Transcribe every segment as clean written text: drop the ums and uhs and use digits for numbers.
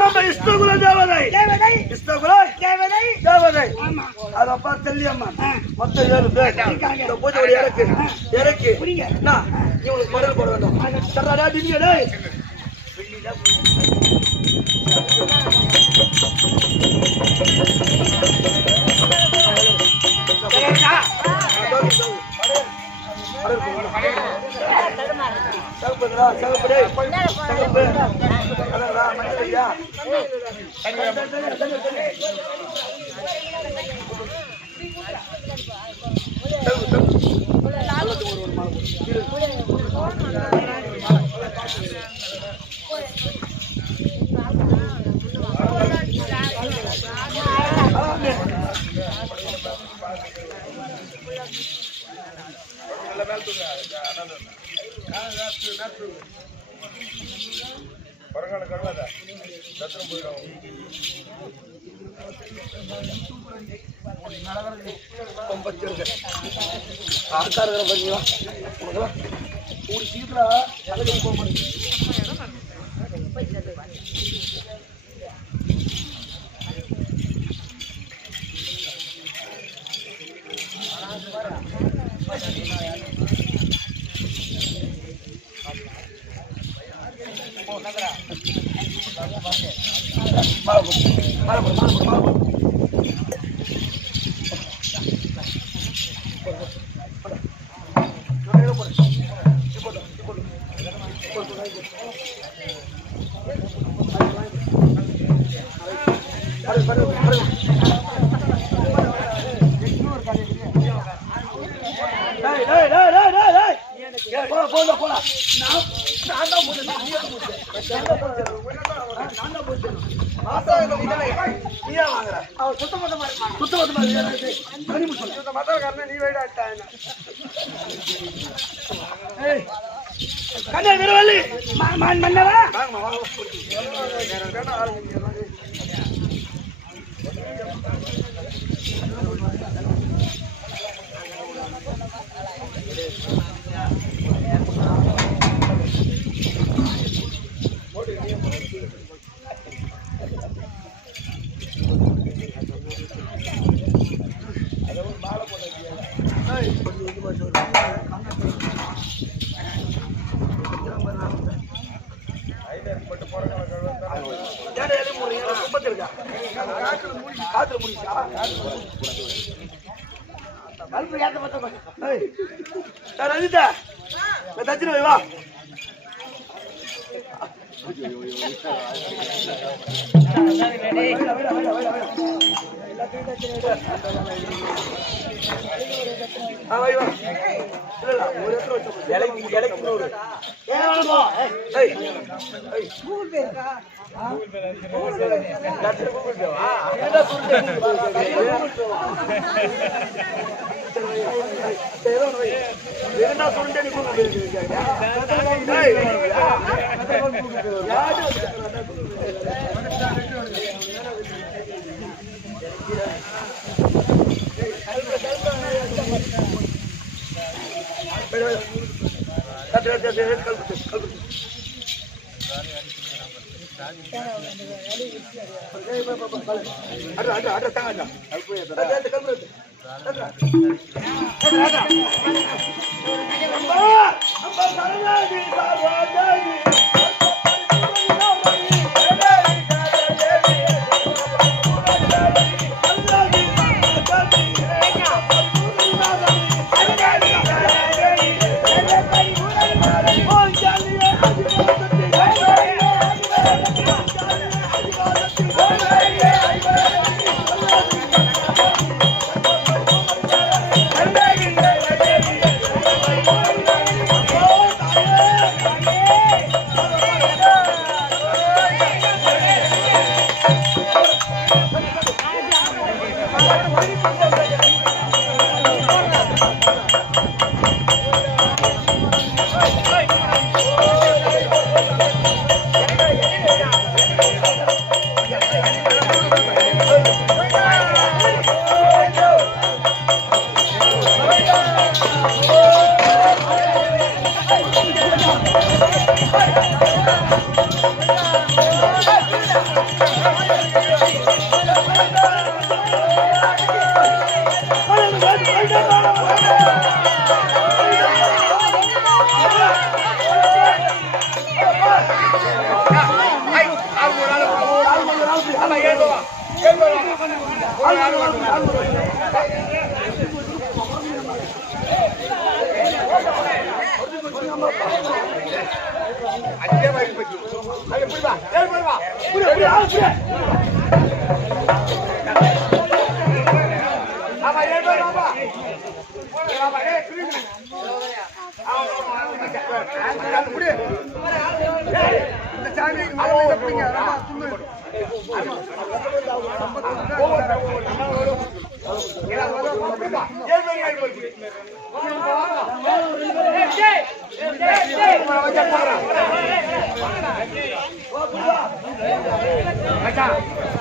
நம்ம இஷ்டகுல தேவதை தேவதை இஷ்டகுல தேவதை தேவதை அது அப்பா தெல்லியம்மா மொத்தம் 7 பேர் இந்த பூஜை இறக்கு இறக்கு என்ன இவங்களுக்கு மடல் போட வேண்டும் சரடா டிங்க டேய்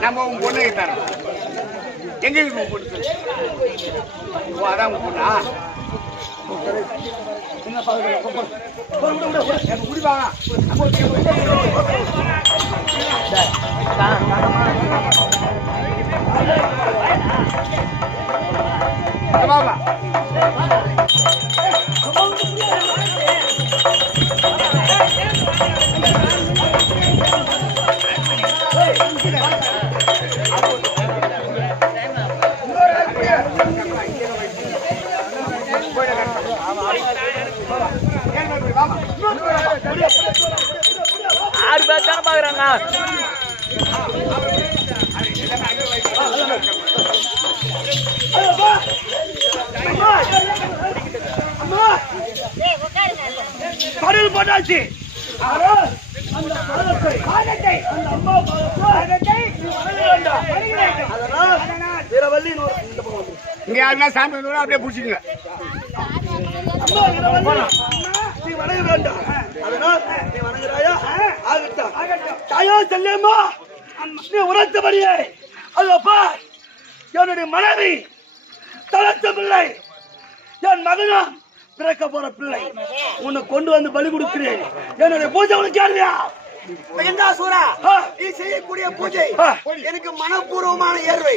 நம்ம உங்க பொண்ணு தரோம் எங்க பொண்ணு அதான் உங்க பொண்ணா பாபா ஆறு பேர் தானே பாக்குறாங்க கடல் போட்டாச்சு அந்த பாதத்தை அந்த அம்மா பாதத்தை வீரவல்லி இங்க யாருன்னா சாமி அப்படியே பிடிச்சிங்க நீ வணங்க வேண்டாம் அதனால் நீ வணங்குறாயா ஆகட்டும் தாயோ செல்லேம்மா நீ உரைத்தபடியே அதப்பா என்னுடைய மனைவி தளர்த்த பிள்ளை என் மகனா பிறக்க போற பிள்ளை உன்னை கொண்டு வந்து பலி கொடுக்கிறேன் என்னுடைய பூஜை உனக்கு யாருயா என்ன சூரா நீ செய்யக்கூடிய பூஜை எனக்கு மனப்பூர்வமான ஏர்வை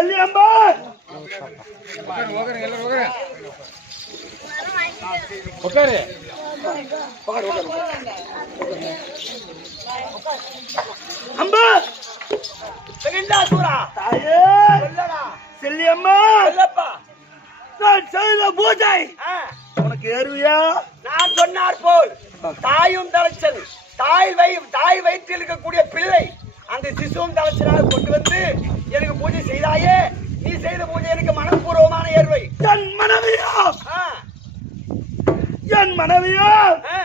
செல்லியம்மா உட்காரு. அம்பா சூரா தாயே சொல்லடா செல்லியம்மா சொல்லப்பா. நான் செய்த பூஜை ஆ, உனக்கு ஏறுவியா? நான் சொன்னார் போல் தாயும் தலைச்சல் தாய் வயிற்றில் இருக்கக்கூடிய பிள்ளை அந்த சிசுவும் தலைச்சனால் கொண்டு வந்து எனக்கு பூஜை செய்தாயே. நீ செய்த பூஜை எனக்கு மனப்பூர்வமான ஏர்வை. என் மனைவியா ஆ, என் மனைவியா ஆ,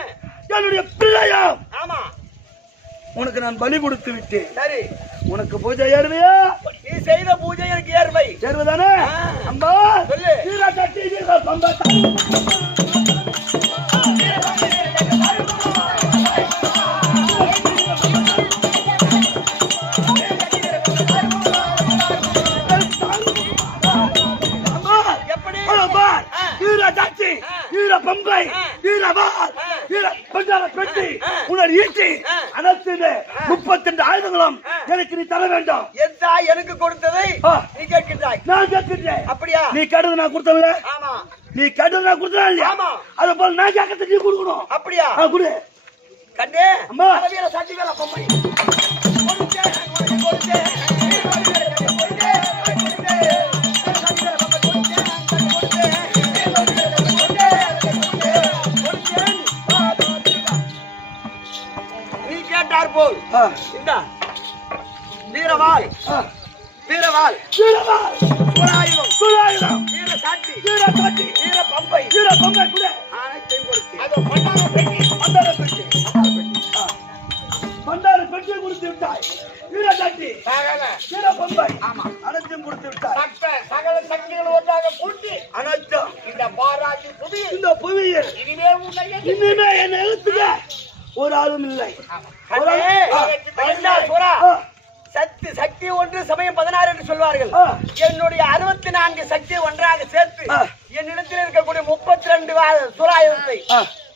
என்னுடைய பிள்ளையா ஆமா உனக்கு நான் பலி கொடுத்து விட்டேன். சரி, உனக்கு பூஜை ஏறுவியா? நீ செய்த பூஜை எனக்கு ஏர்வை. ஏறுவதானே? ஆ. அம்பா சொல்லு. வீரா கட்டி வீரா பம்பா எப்படி? வீரா தாச்சி வீரா பம்பை வீரா வால் வீரா பண்டார பெட்டி உன்னை ஈட்டி அனைத்து 32 ஆயுதங்களும் எனக்கு நீ தர வேண்டும். என் தாய் எனக்கு கொடுத்ததை ஆ. நீ கேட்கின்றாய். நான் கேட்கிறேன். அப்படியா? நீ கேட்டது நான் கொடுத்தல, ஆமா. நீ கேட்டது நான் கொடுத்தா இல்லையா? ஆமா. அத போல நான் கேட்கறது நீ கொடுக்கணும். அப்படியா? குடு. கண்ணே, அம்மா. வீர சாட்சி வேலை பொம்மை கொடுத்தேன், கொடுத்தேன், கொடுத்தேன். நீ கேட்டார் போல் இந்த வீரவாள் வீரவாள் வீரவாள் சூராயுதம் சூராயுதம் வீர சாட்சி வீரா தாச்சி வீர பம்பை வீரா பம்பை குடு. அனைத்தையும் கொடுத்து அது பண்டார பெட்டி பண்டார பெட்டி பண்டார பெட்டி கொடுத்து விட்டாய். வீரா தாச்சி வீரா பம்பை அனைத்தையும் கொடுத்து விட்டாய். சகல சக்திகள் ஒன்றாக கூட்டி அனைத்தும் இந்த பாராட்டி புவி இந்த புவியில் இனிமே உன்னை இனிமே என்னை எழுத்துக்க ஒரு ஆளும் இல்லை. ஒரு ஆள். சக்தி ஒன்று சமயம் 16 என்று சொல்வார்கள். என்னுடைய 64 சக்தி ஒன்றாக சேர்த்து என்னிடத்தில் இருக்கக்கூடிய 32 சூராயுதத்தை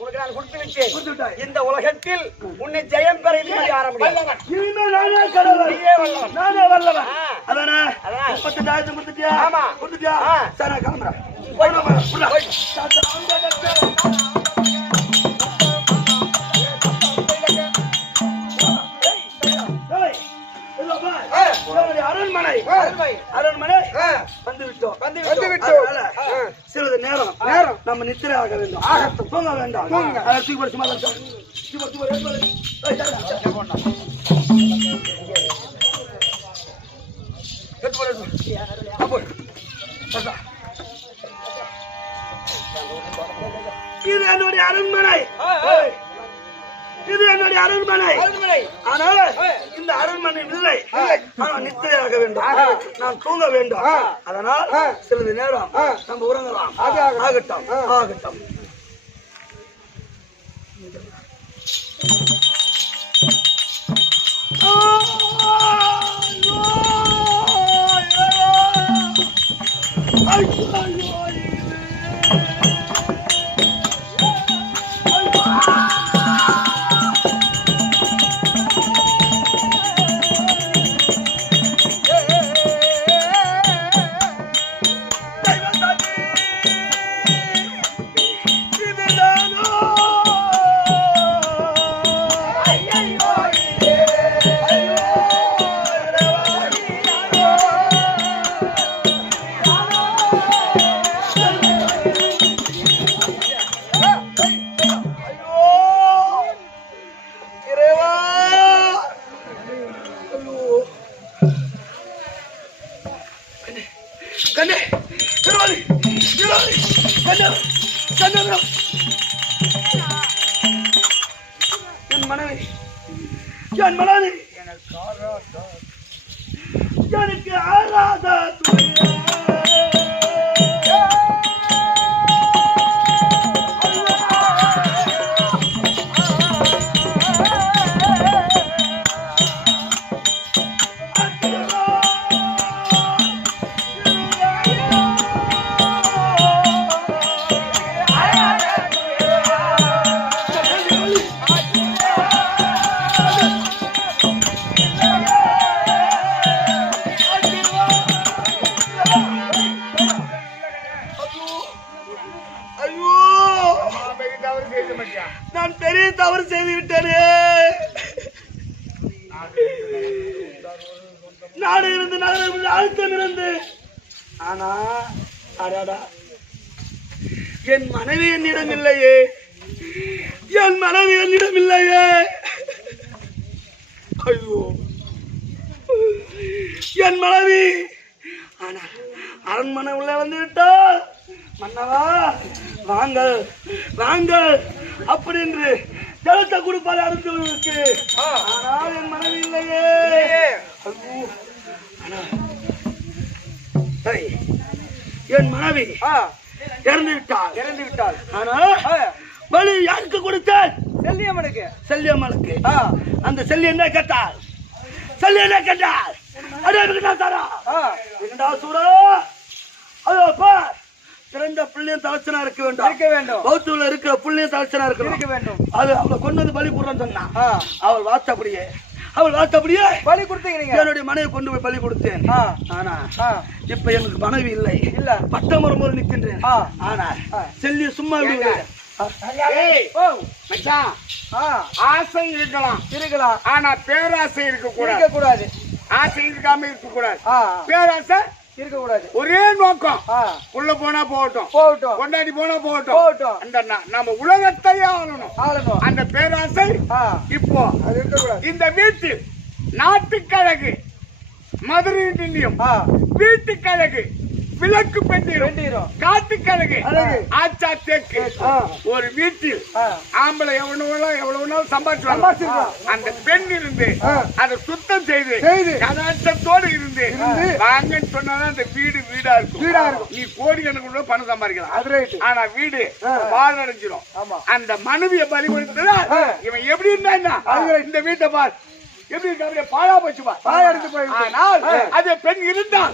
உனக்கு நான் கொடுத்து கொடுத்து விட்டேன். விட்டாய். இந்த உலகத்தில் உன்னை ஜெயம் பெற ஆரம்பிக்கும். இனிமே நானே கடவுள். நீயே வல்லவன். நானே வல்லவன். ஆ. அதானே? அதான். 32,000 கொடுத்துட்டியா? ஆமா. கொடுத்துட்டியா? ஆ. சரி, நான் கிளம்புறேன். போய் போய். ஏய், இதோ பார். என்னுடைய அரண்மனை அரண்மனை வந்து விட்டோம். அதனால சிறிது நேரம் நம்ம நித்திரை ஆக வேண்டும். தூங்க வேண்டாம். தூக்கி போடு, சும்மா தான் தூக்கு. தூக்கி போடு, தூக்கி போடு, எடுத்து போடு. ஏய், சரிடா. எடுத்து போடு, எடுத்து போடு. சரிடா. இது என்னுடைய அரண்மனை. இது என்னுடைய அரண்மனை. ஆனால் இந்த அரண்மனை இல்லை. நான் நித்திரையாக வேண்டும். நான் தூங்க வேண்டும். அதனால் சிறிது நேரம் நம்ம உறங்கலாம். ஆகட்டும், ஆகட்டும். கண்ணே, திருவாளி, திருவாளி, கண்ணே, கண்ணே. என் மனைவி, என் மனைவி, எனக்கு ஆராத செய்து விட்டனே. நாடு இருந்து நகரம் அழுத்தம் இருந்து. ஆனா அடாடா என் மனைவி என்னிடம் இல்லையே. என் மனைவி என்னிடம் இல்லையே. ஐயோ என் மனைவி. ஆனா அரண்மனை உள்ள வந்து விட்டால் மன்னவா வாங்கள் வாங்கள் அப்படின்னு ஜலத்தை கொடுப்பாரு அடுத்தவர்களுக்கு. ஆனால் என் மனைவி இல்லையே. என் மனைவி இறந்து விட்டாள். ஆனா பலி யாருக்கு கொடுத்தாள்? செல்லியம்மனுக்கு. செல்லியம்மனுக்கு. அந்த செல்லி என்ன கேட்டாள்? செல்லி என்ன கேட்டாள்? அடே விகடாசாரா, விகடாசுரா, அதோ பார், பிறந்த பிள்ளையும் தலைச்சனா இருக்க வேண்டும். பௌத்தூர்ல இருக்கிற பிள்ளையும் தலைச்சனா இருக்க வேண்டும். அது அவளை கொண்டு வந்து பலி கொடுறன்னு சொன்னா. அவள் வார்த்தைப்படியே பலி கொடுத்தீங்க. என்னுடைய மனைவி கொண்டு போய் பலி கொடுத்தேன். ஆனா இப்ப எனக்கு மனைவி இல்லை. பட்டமரம் போல நிற்கின்றேன். ஆனா செல்லி சும்மா விடுவேன். ஆசை இருக்கலாம், ஆனா பேராசை இருக்கக்கூடாது. ஆசை இருக்காம இருக்கக்கூடாது, பேராசை இருக்கக்கூடாது. ஒரே நோக்கம், உள்ள போனா போகட்டும், கொண்டாடி போனா போகட்டும். அந்த நம்ம உலகத்தையே ஆளணும். அந்த பேராசை இப்போ இந்த வீட்டில் நாட்டுக்கழகு மதுரையும் வீட்டுக்கழகு விளக்கு பெண்டிரும் காட்டுக்கழகு ஆச்சா தேக்கு. ஒரு வீட்டில் ஆம்பளை எவ்வளவு சம்பாதிச்சு அந்த பெண் இருந்து அதை சுத்தம் செய்து கதாச்சத்தோடு இருந்து வாங்கன்னு சொன்னாதான் அந்த வீடா இருக்கும். நீ கோடி கணக்கு பணம் சம்பாதிக்கலாம், ஆனா வீடு பாழடைஞ்சிரும். அந்த மனைவியை பலி கொடுத்தா இவன் எப்படி இருந்தா இந்த வீட்டை பார் எப்படி இருக்க, பாழா போச்சு, பாழடைந்து போய். ஆனால் அது பெண் இருந்தால்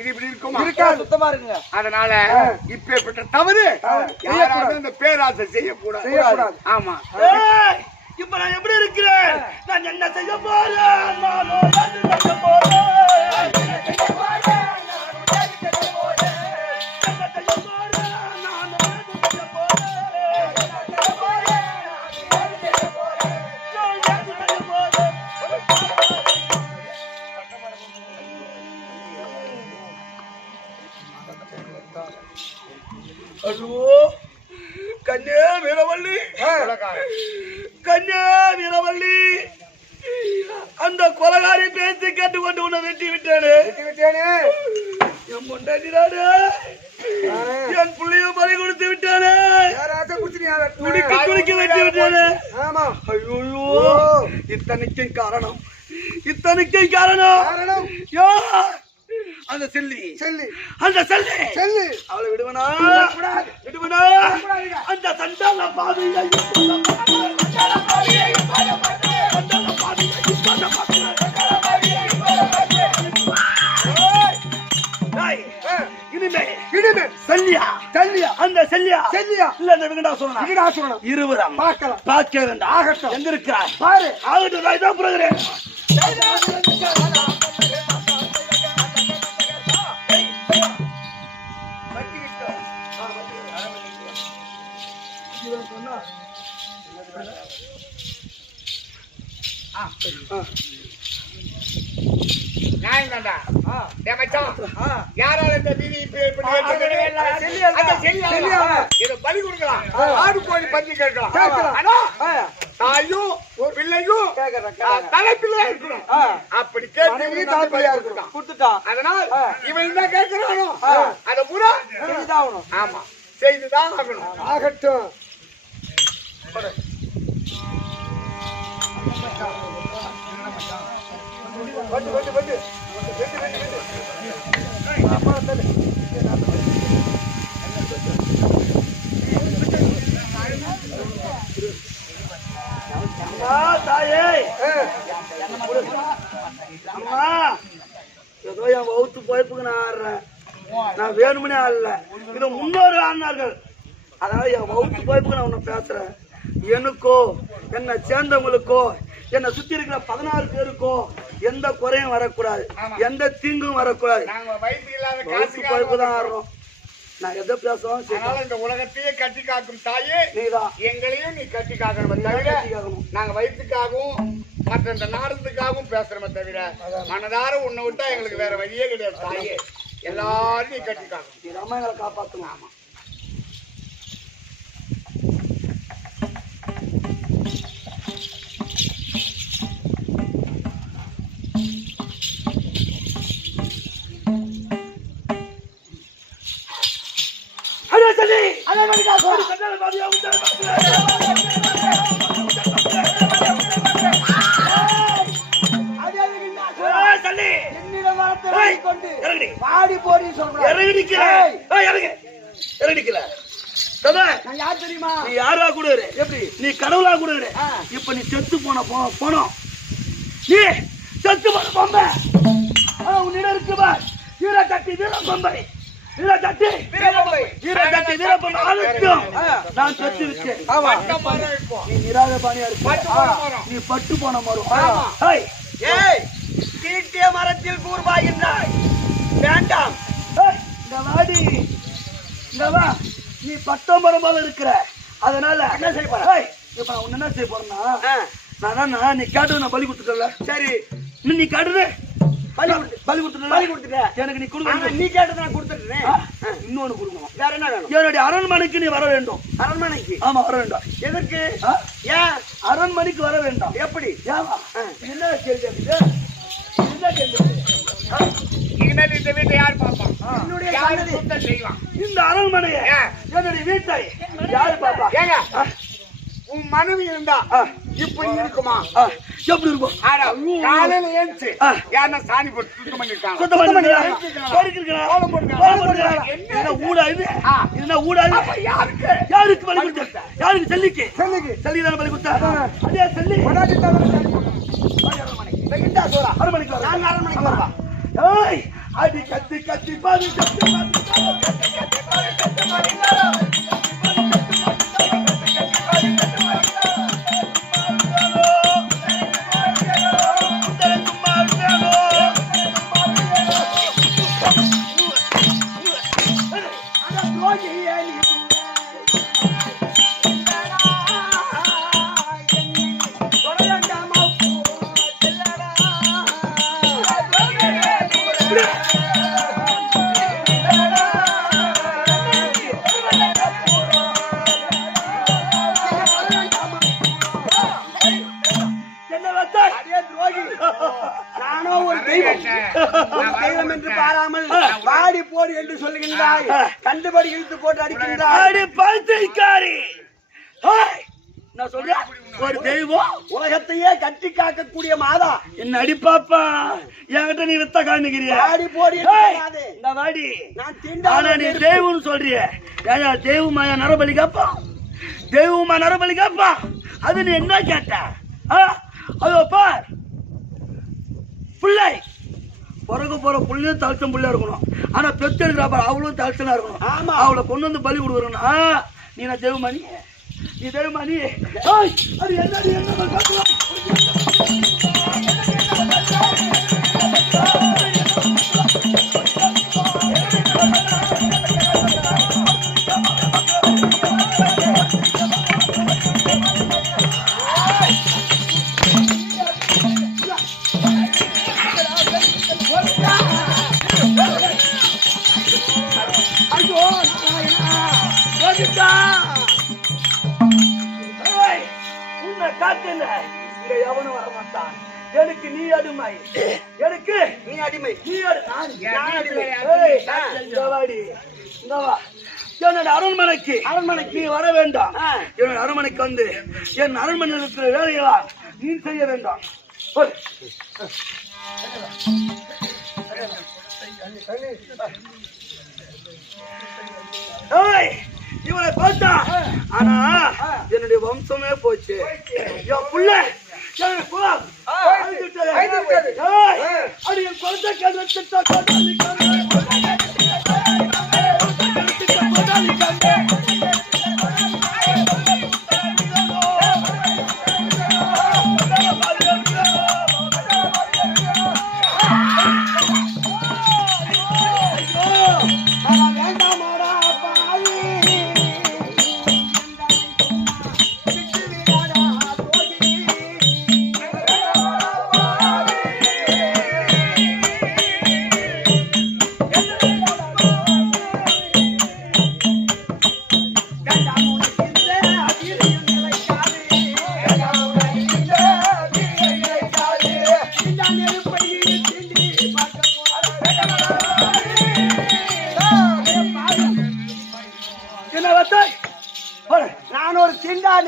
இது இப்படி இருக்குமா? சுத்தமா இருக்குங்க. அதனால இப்பேற்பட்ட தவறு யாராவது இந்த பேராசை செய்யக்கூடாது. ஆமா, இப்ப நான் எப்படி இருக்கிறேன்? நான் என்ன செய்ய போறேன்? கன்யா வீரவல்லி, அந்த கொலகாரி பேசி கேட்டுக்கொண்டு உன்னை வெட்டி விட்டேனே. என் பொண்டாட்டிடானே, என் புள்ளைய பலி கொடுத்து விட்டானே, குடிக்க வெட்டி விட்டானே. ஐயோ, இத்தனைக்கும் காரணம் அந்த செல்லி அவளை விடுவனா? அந்த சண்டால பாவியை இனிமே செல்லியா அந்த செல்லியா இல்ல அந்த விகடாசுரனா இருவரும் பார்க்க வேண்டாம். ஆகட்டும், எங்க இருக்கிறாய் பாரு. ஆகட்டும், நான் இதான் புரிகிறேன். யாரால இந்த பலி கொடுக்கலாம், ஆடு கோழி பத்தி கேட்கலாம். ஆனா தாயும் பிள்ளையும் தலைப்பிள்ளையா இருக்கணும். அப்படி கேட்டுட்டான். அதனால் இவன் என்ன கேட்கிறானோ அதை பூரா செய்துதான். ஆமா, செய்துதான் ஆகணும். ஆகட்டும். தாயே, ஏதோ என் வகுத்து போய்ப்புக்கு நான் ஆடுறேன். நான் வேணுமனே ஆடல, இது முன்னோரு ஆடினார்கள். அதனால என் வகுத்து போய்ப்புக்கு நான் உன்னை பேசுறேன். எனக்கோ என்னை சேர்ந்தவங்களுக்கோ என்னை சுத்தி இருக்கிற 16 பேருக்கோ எந்த குறையும் வரக்கூடாது, எந்த தீங்கும் வரக்கூடாது. வகுத்து போய்ப்பு தான் ஆடுறோம். நான் எதை பேசுவோம் அதனால இந்த உலகத்தையே கட்டி காக்கும் தாயே நீதான் எங்களையும் நீ கட்டி காக்கணும் தவிர நாங்க வயிற்றுக்காகவும் மற்ற இந்த நாடகத்துக்காகவும் பேசுறோமே தவிர மனதார உன்னை விட்டா எங்களுக்கு வேற வழியே கிடையாது தாயே. எல்லாரும் நீ கட்டி காக்கணும். நீ தான் எங்களை காப்பாற்றணும். ஆமா வாடி போடி யார் தெரியுமா? நீ யாரா கூட எப்படி நீ கடவுளா கூட இப்ப நீ செத்து போனோம் நீ செத்து போன பொம்பை உன்னிடம் இருக்கு பார். வீர தட்டி வீர பொம்பை வீர தட்டி வீர பொம்பை அழுத்தம் நான் செத்து விட்டேன். நீ நிராக பாணியா இருக்க. நீ பட்டு போன மரம். தீட்டிய மரத்தில் கூர்வாகின்றாய் வேண்டாம். இந்த வாடி இந்த வா. நீ பட்டம் மரம் போல இருக்கிற. அதனால என்ன செய்ய போற? இப்ப நான் உன்ன என்ன செய்ய போறேன்னா நான் நீ கேட்டது நான் பலி கொடுத்துட்டல. சரி நீ கேட்டது பலி கொடுத்துட்ட. எனக்கு நீ கொடுக்க. நீ கேட்டது நான் கொடுத்துட்டேன். இன்னொன்னு கொடுக்கணும். வேற என்ன வேணும்? என்னுடைய அரண்மனைக்கு நீ வர வேண்டும். அரண்மனைக்கு? ஆமா வர வேண்டும். எதற்கு? ஏன் அரண்மனைக்கு வர வேண்டாம்? எப்படி? ஏமா என்ன கேள்வி? என்ன கேள்வி? இனிமேல் இந்த வீட்டை யார் பார்ப்பான்? இந்த அரண்மனையை என்னுடைய வீட்டை யாரு பாப்பா? ஏங்க உன் மனைவி இருந்தா இப்ப இருக்குமா? எப்படி இருக்கும்? காலையில ஏஞ்சி யாருன்னா சாணி போட்டு சுத்தம் பண்ணிருக்காங்க. யாருக்கு பலி கொடுத்த? யாருக்கு? செல்லிக்கு தானே பலி கொடுத்தா? அதே செல்லி அரண்மனைக்கு வரவா? அடி கத்தி கத்தி பாதி தெய்வம் என்று பாராமல் வாடி போடு என்று சொல்லுகின்றாய். கண்டுபடி இழுத்து போட்டு அடிக்கின்றாய். நான் சொல்றேன் ஒரு தெய்வம் உலகத்தையே கட்டி காக்கக்கூடிய மாதா என்ன அடிப்பாப்பா. என்கிட்ட நீ வித்த காணுகிறிய. வாடி போடு இந்த வாடி நான் நீ தெய்வம்னு சொல்றிய. தெய்வமா நரபலி காப்பா? தெய்வமா நரபலி காப்பா? அது நீ என்ன கேட்ட? அதோ பார் பிள்ளை பிறகு போற புள்ளையும் தளச்சம் புள்ளையா இருக்கணும். ஆனா பெத்து எடுக்கிறா அவளும் தளச்சனா இருக்கணும். ஆமா அவளை கொண்டு வந்து பலி கொடுக்குறா. நீ நான் தெய்வமானி? நீ தெய்வமானி? அது என்ன உன்னை காட்டுங்க. இங்க எவனும் வரமாட்டான். எனக்கு நீ அடிமை. எனக்கு நீ அடிமை. என்னோட அரண்மனைக்கு நீ வர வேண்டாம். என்னோட அரண்மனைக்கு வந்து என் அரண்மனையில் இருக்கிற வேலைகளா நீ செய்ய வேண்டாம். இவனை பார்த்தா ஆனா என்னுடைய வம்சமே போச்சு. என் புள்ள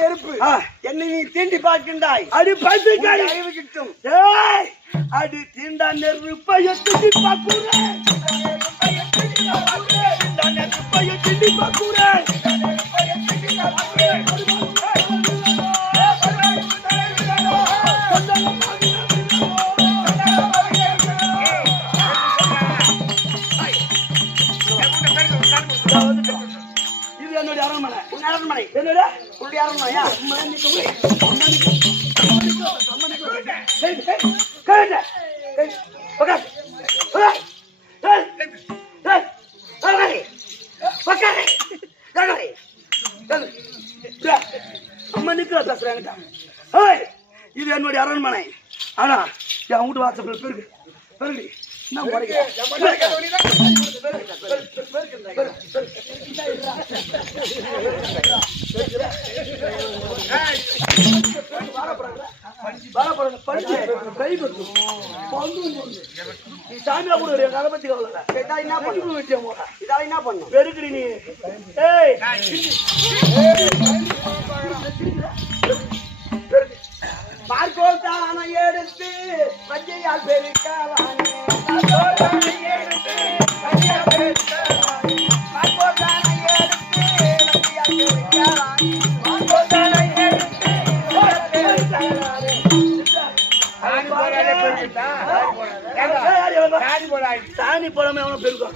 நெருப்பு என்னை நீ தீண்டி பார்க்கின்றாய். அடி பைத்தியக்காரி அறிவு கிட்டும். ஏய் அடி தீண்டா நெருப்பைய திண்டி பாக்குறேன் தீண்டா நெருப்பைய திண்டி பாக்குறேன் இது என்னுடைய அரண்மனை. உன் அரண்மனை. என்னுடைய உன்னுடைய அரண்மனையா? அம்மா நிக்கிற பேசுறாங்க. இது என்னுடைய அரண்மனை. ஆனா என் வீட்டு வாசப்பட பெருக்கு பெருடி என்ன சாமியா கூட அதை பத்தி என்ன பண்ணும்? பெருக்குடி நீ. பார்க்கோல் தானை எடுத்து மஞ்சையால் பெருக்கலானே. சாணி போடாம எவனோ பெருக்கும்.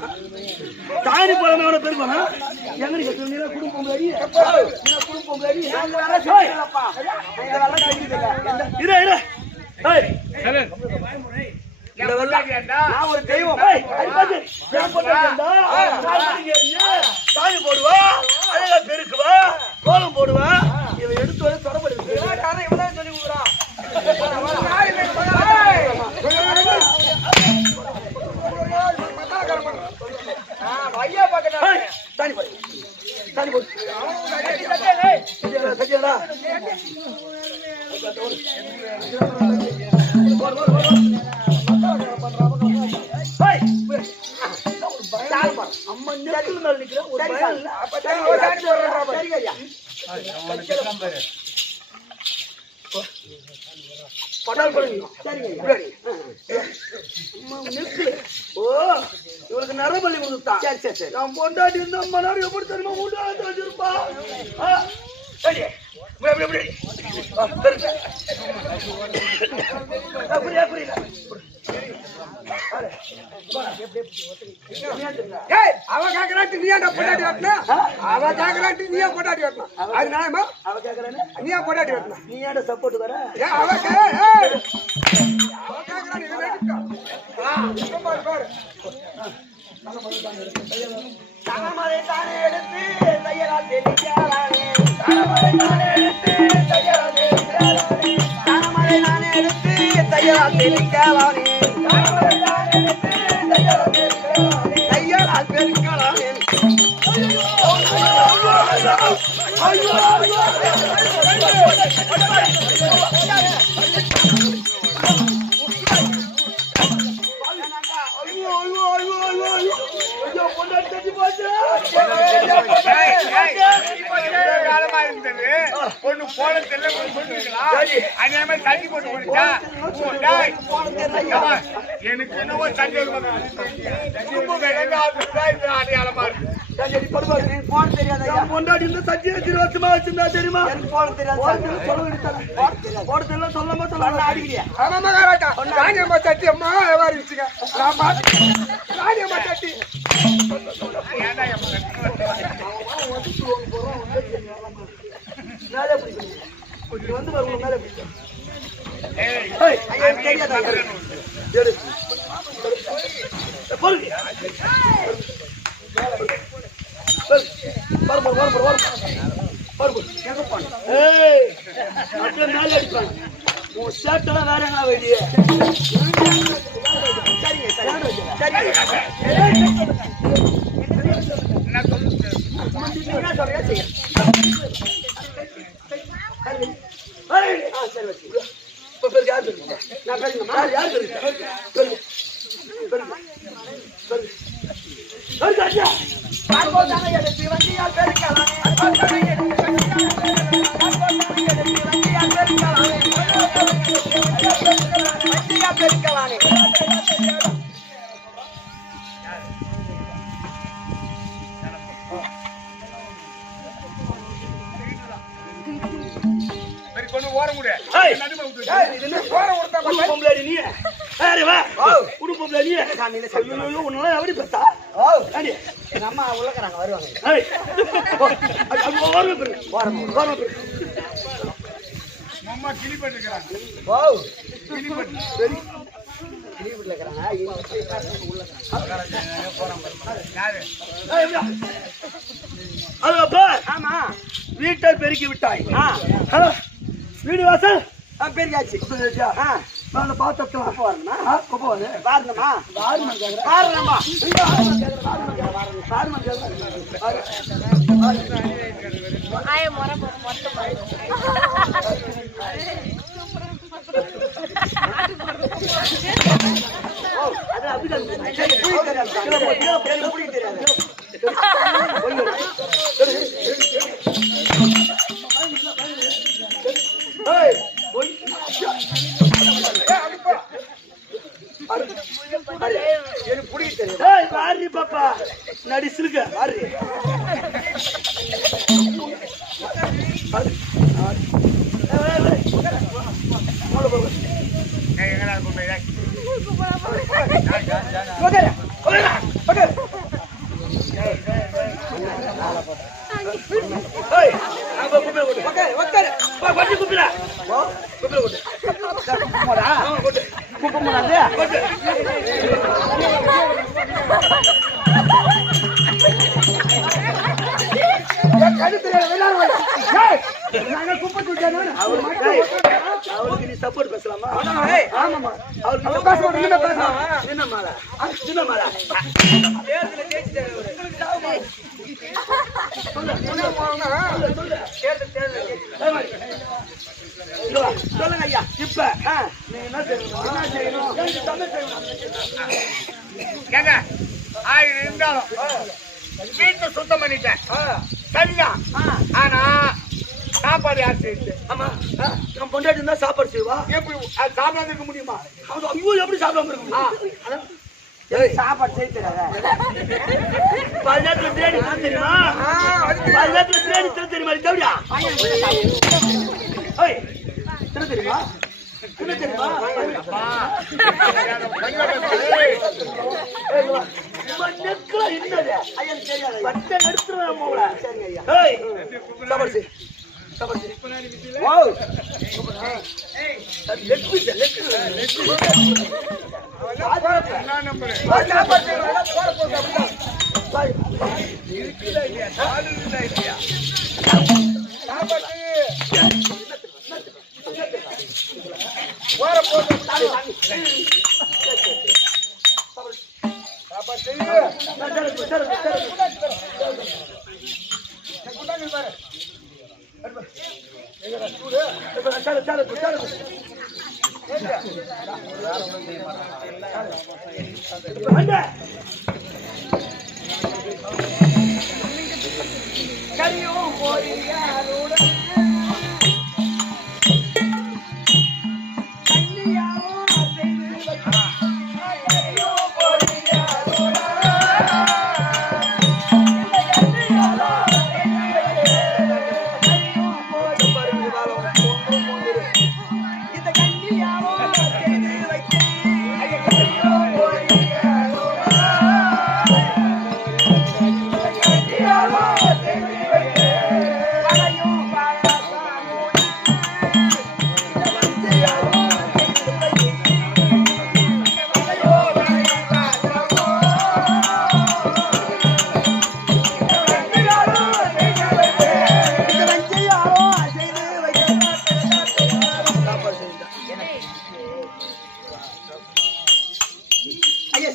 சாணி போடாம எவனோ பெருக்கும். எங்க குடும்பம் குடும்பம் நான் ஒரு தெய்வம். சாணி போடுவா, அழகா பெருக்குவா, கோலம் போடுவா. இவன் எடுத்து வந்து தொடப்படுது. இவன் சொல்லி கொடுக்குறான். சாணி போடு, சாணி போடு. சத்தியடா அம்மா நெருப்பு மேல நிக்கிற ஒரு பயம் இல்ல. படால் பண்ணுங்க. இவளுக்கு நரபலி கொடுத்தான். சரி சரி சரி. நான் பொண்டாட்டி இருந்த அம்மா நேரம் எப்படி தெரியுமா முன்னாடி வச்சிருப்பா. அவ கேக்குறாட்டி நீ ஏன்டா பொண்டாட்டி வெட்டினா? அவ கேக்குறாட்டி நீ ஏன் பொண்டாட்டி வெட்டினா? அது நியாயமா? அவ கேக்குறானே நீ ஏன் பொண்டாட்டி வெட்டினா? நீ ஏன்டா சப்போர்ட் வர? அவ கேக்குறாட்டி நீ வெட்டிக்கோ. பாரு தாமரை தானே எடுத்து தையலால் தெளிக்கிறானே. தாமரை தானே எடுத்து தையலால் தெளிக்கிறானே. தாமரை தானே எடுத்து தையலால் தெளிக்கிறானே. தாமரை தானே எடுத்து தையலால் தெளிக்கிறானே. தையலால் பெருக்கலானே. பொண்ணு போல தெரியல அதே மாதிரி தண்ணி போட்டு போடுச்சா எனக்கு என்னவோ தண்ணி அடையாளமா இருக்கு. பொண்டாட்டி இருந்தா சத்திய 5 வருஷமா வச்சிருந்தா தெரியுமா? போன தெரியாது. போட தெரியல சொல்லாம சொல்ல அடிக்கிறியா? ஆமா மகாராஜா. ராணியம்மா தட்டி அம்மா எவ்வாறு வச்சுக்க. நான் பாத்து ராணியம்மா தட்டி மேலே பிடிக்கும். வந்து பாருங்க மேலே பிடிக்கும். உன் சேட்டெல்லாம் வேற என்ன வேண்டிய சரிங்க சரிங்க என்ன சொல்றியா செய்ய. சரி வச்சு இப்ப பேருக்கு யார் தெரியுமா? நான் பேருங்கம்மா. யார் தெரியும்? பார்ப்போம் தானே எடுத்து வண்டியால் பெருக்கலானே. இருக்கலானே. சரி கொண்டு ஓர முடியாது ஏய். நடுவுல விட்டு இது என்ன போற ஒருத்தன் குடு பொம்பளை நீ ஏறி வா குடு பொம்பளை நீ ஐயோ உன்ன எப்படி பார்த்தா அடி எங்க அம்மா உள்ளக்கறாங்க வருவாங்க. ஏய் அது ஓரமா போடு ஓரமா போடு அம்மா கிளி பண்ணிக்கிறாங்க வாவ் கிளி சரி லீவ்ல இருக்கறாங்க. யாரு ஏய் அது அப்பா ஆமா வீட்டை பெருக்கி விட்டாய் ஹலோ வீடு வாசல் பெரியாச்சு. நான் பாத்தலாம் வரணுமா கொப்ப வந்து வாரணுமா வாரணும் வாரணுமா அது அப்படிதான் புரிய தெரியாது எனக்கு புரிய தெரியும். வாரி பாப்பா நடி சிலுக்க வாரி எங்கடா கொண்டு அவருக்கு நீ சப்போர்ட் பேசலாமா ஆமாமா அவருக்கு என்ன மாலை சின்ன மாலை சொல்லுங்க ஐயா இப்ப நீ என்ன செய்யணும் ஏங்க ஆயிரம் இருந்தாலும் வீட்டை சுத்தம் பண்ணிட்டேன் சரிதான் ஆனா சாப்பாடு யார் செய்யுது ஆமா நம்ம பொண்டாட்டி இருந்தா சாப்பாடு செய்வா எப்படி அது சாப்பிடாம இருக்க முடியுமா அவங்க ஐயோ எப்படி சாப்பிடாம இருக்கும் சாப்பாடு செய்ய தெரியாத. பதினெட்டு பிரியாணி தெரியுமா பதினெட்டு பிரியாணி தெரியுமா தேவையா தெரியுமா தெரியுமா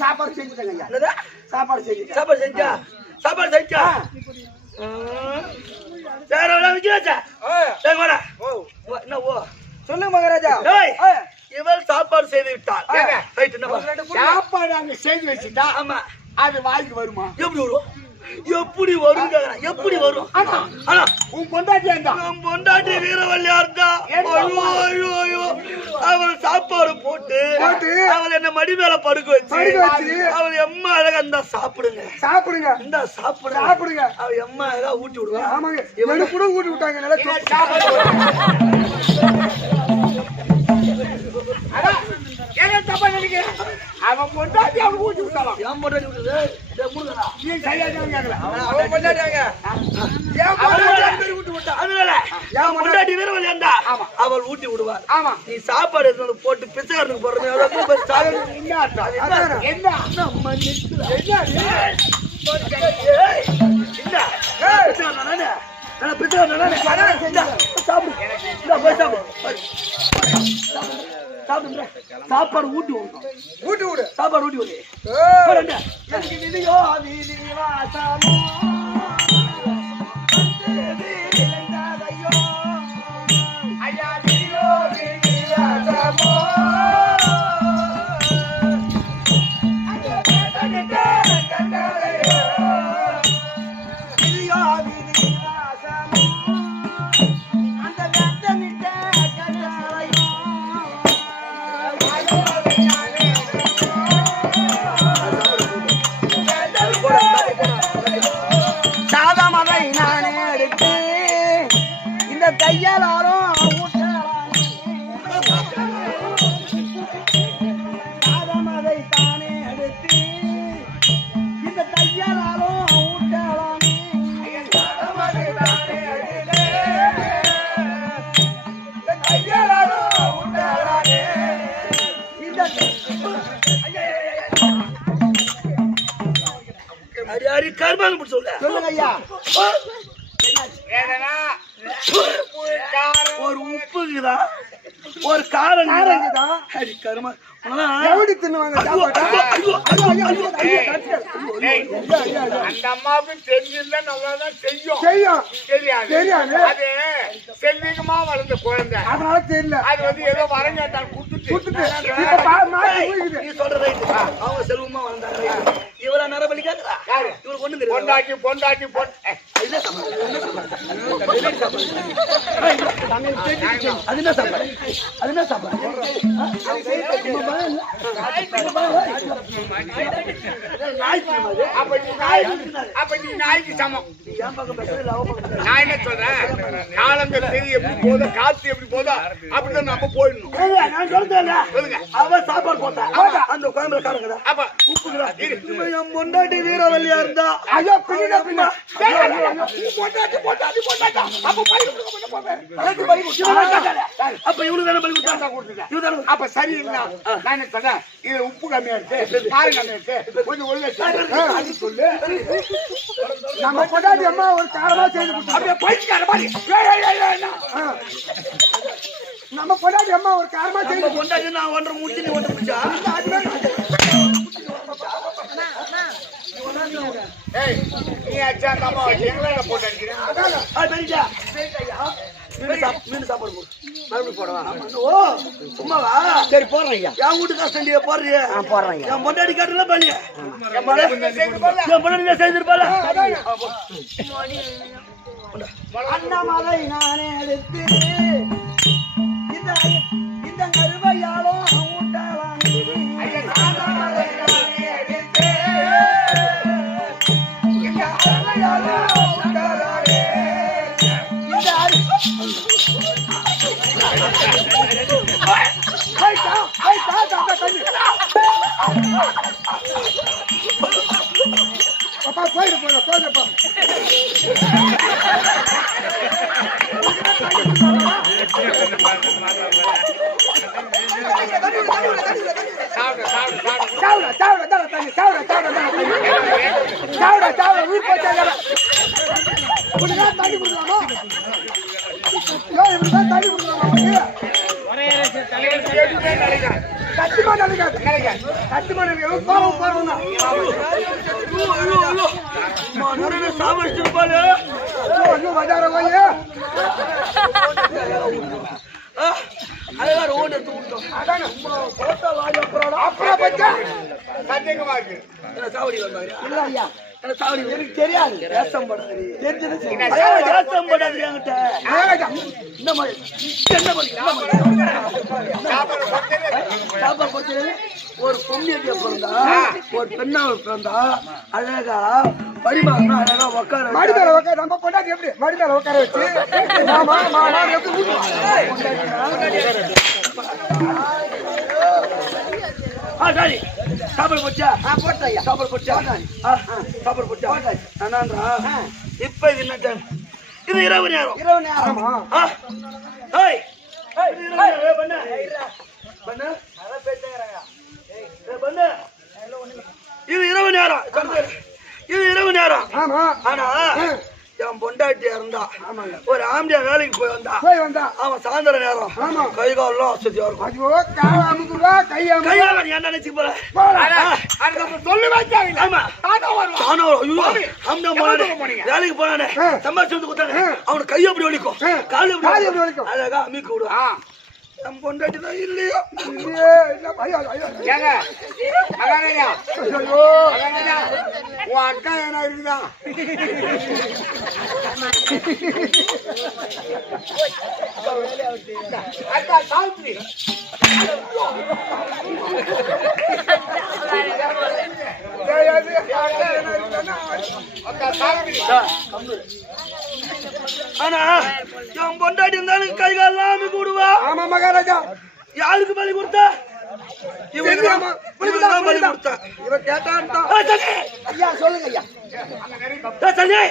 சாப்பாடு செஞ்சுட்டாங்க. சாப்பாடு செஞ்சா சாப்பாடு செஞ்சா வேற விஜயாச்சா என்ன ஓ சொல்லு மகாராஜா. இவள் சாப்பாடு செய்து விட்டாள் சாப்பாடு அங்க செய்து வச்சுட்டா ஆமா அது வாய்க்கு வருமா எப்படி வரும் எப்படி வரும் எப்படி வரும் ஆனா உன் பொண்டாட்டி இருந்தா நம் பொண்டாட்டி வீரவல்லியா இருந்தா ஐயோ ஐயோ ஐயோ அவள் சாப்பாடு போட்டு அவள் என்ன மடி மேல படுக்க வச்சு அவள் எம்மா அழகா இருந்தா சாப்பிடுங்க இந்த சாப்பிடுங்க அவள் எம்மா அழகா ஊட்டி விடுவா ஆமாங்க இவனு கூட ஊட்டி விட்டாங்க நல்லா என்ன தப்பா நினைக்கிறேன் அவன் பொண்டாட்டி அவன் ஊட்டி விட்டாலாம் என் பொண்டாட்டி விடுது நீ சரியா கேட்கல அவன் பொண்டாட்டியாங்க ஏன் பொண்டாட்டி ஊட்டி விட்டா அதனால என் பொண்டாட்டி வீரவல்லியா இருந்தா அவள் ஊட்டி விடுவாள் ஆமா நீ சாப்பாடு எடுத்து போட்டு பிச்சைக்காரனுக்கு போடுறது எவ்வளவு சாதனை என்ன அர்த்தம் என்ன நம்ம நிற்குதா சாப்பாடு ஊட்டி விடு சாப்பாடு ஊட்டி விடு எனக்கு விதியோ விதிவாசமோ ஐயா விதியோ விதிவாசமோ கையாலும் சாதமதை தானே எடுத்து இந்த கையாலும் ஊட்டலாம் கையாலும் ஊட்டலாமே அடி கர்மாங்க சொல்லுங்க ஐயா ஒரு உப்புக்குதா ஒரு காரம் அடி கருமா எப்படி தின்னுவாங்க அந்த அம்மாவுக்கு தெரிஞ்சிருந்தா நல்லாதான் செய்யும் தெரியாது அது செல்வீகமா வளர்ந்த குழந்தை அதனால தெரியல அது வந்து ஏதோ வரங்கட்டால் கொடுத்துட்டு நீ சொல்ற ரைட் அவங்க செல்வமா வளர்ந்தாங்க இவ்வளவு நரபலி கேக்குறா இவருக்கு ஒண்ணு தெரியும் பொண்டாட்டி அது என்ன சாப்பாடு அது என்ன சாப்பாடு அப்ப நீ நாய்க்கு சமம் நான் என்ன சொல்றேன் காலங்கள் சரி எப்படி போதோ காத்து எப்படி போதோ அப்படிதான் நம்ம போயிடணும் நான் சொல்றேன் அவ சாப்பாடு போட்டா அந்த குழம்புல காரங்கடா அப்ப உப்புக்குறா என் பொண்டாட்டி வீரவல்லியா இருந்தா ஐயோ பின்ன அப்ப இவனு தானே பலி கொடுத்தா அப்ப சரி நான் என்ன சொல்றேன் இது உப்பு கம்மியா இருக்கு காரம் கம்மியா இருக்கு கொஞ்சம் ஒழுங்கா சொல்லு நம்ம பொண்டாட்டி அம்மா ஒரு காரமா செய்து அப்படியே பைக்கார மாதிரி நம்ம பொண்டாட்டி அம்மா ஒரு காரமா செய்து பொண்டாட்டி நான் ஒன்றரை முடிச்சு நீ ஒன்றரை முடிச்சா நீ அச்சா அந்த அம்மா எங்களை போட்டு அடிக்கிறேன் மீன் சாப்பாடு போடு போடவா ஓ சும்மாவா சரி போடுறேன் ஐயா என் வீட்டு கஷ்டம் போடுறிய போடுறேன் என் பொண்டாடி காட்டுல பண்ணிய என் பொண்டாடி செய்திருப்பால அண்ணாமலை நானே எடுத்து இந்த கருவையாலும் ஊட்டலாம் அப்பா போயிடுப்பா உயிர் போச்சா தண்ணி கொடுக்கலாமா தண்ணி கொடுக்கலாமா கட்டிமா சாப்பிட்டு வந்தார போய் அழகா ரோடு எடுத்து விட்டோம் அப்புறம் பச்சா சந்தேகமா இருக்கு சாவடி வந்தாங்க இல்ல ஐயா எனக்கு தெரியாது. தேசம் படாது. தெரிஞ்சது தேசம் படாது என்கிட்ட. இந்த மாதிரி என்ன பண்ணி ஒரு பொண்ணிய பிறந்தா ஒரு பெண்ணா பிறந்தா அழகா படிமாங்க அழகா உட்கார மாடி மேல உட்கார நம்ம கொண்டாடி எப்படி மாடி மேல உட்கார வச்சு மாமா மாமா எப்படி சரி சாப்பாடு போச்சா போட்டாயா சாப்பாடு போச்சா சாப்பாடு போச்சா நான்றா இப்ப இது என்ன டைம் இது இரவு நேரம் ஏய் பண்ண பண்ண பண்ண இது இரவு நேரம் இது இரவு நேரம் ஆமா ஆனா என் பொண்டாட்டியா இருந்தா ஒரு ஆம்பியா வேலைக்கு போய் வந்தா அவன் சாயந்தர நேரம் கை காலெல்லாம் வசதியா இருக்கும் ஐயோ காலாமுக்குவா கையால நீ என்ன நினைச்சு போற சொல்லி வச்சாங்க ஆமா வேலைக்கு போனானே சம்பாதிச்சு வந்து கொடுத்தானே அவனுக்கு கை எப்படி வலிக்கும் காலு எப்படி வலிக்கும் அழகா அம்மிக்க விடுவான் என் பொண்டாட்டி தான் இல்லையோ ஏங்க உன் அக்கா என்ன இருக்குதா அக்கா சாவித்ரி ஆனா என் பொண்டாட்டி இருந்தாலும் கை காலெல்லாம் அம்மி கூடுவா ஆமா மகாராஜா யாருக்கு பலி கொடுத்தா பலி கொடுத்தா இவன் கேட்டான் ஐயா சொல்லுங்க ஐயா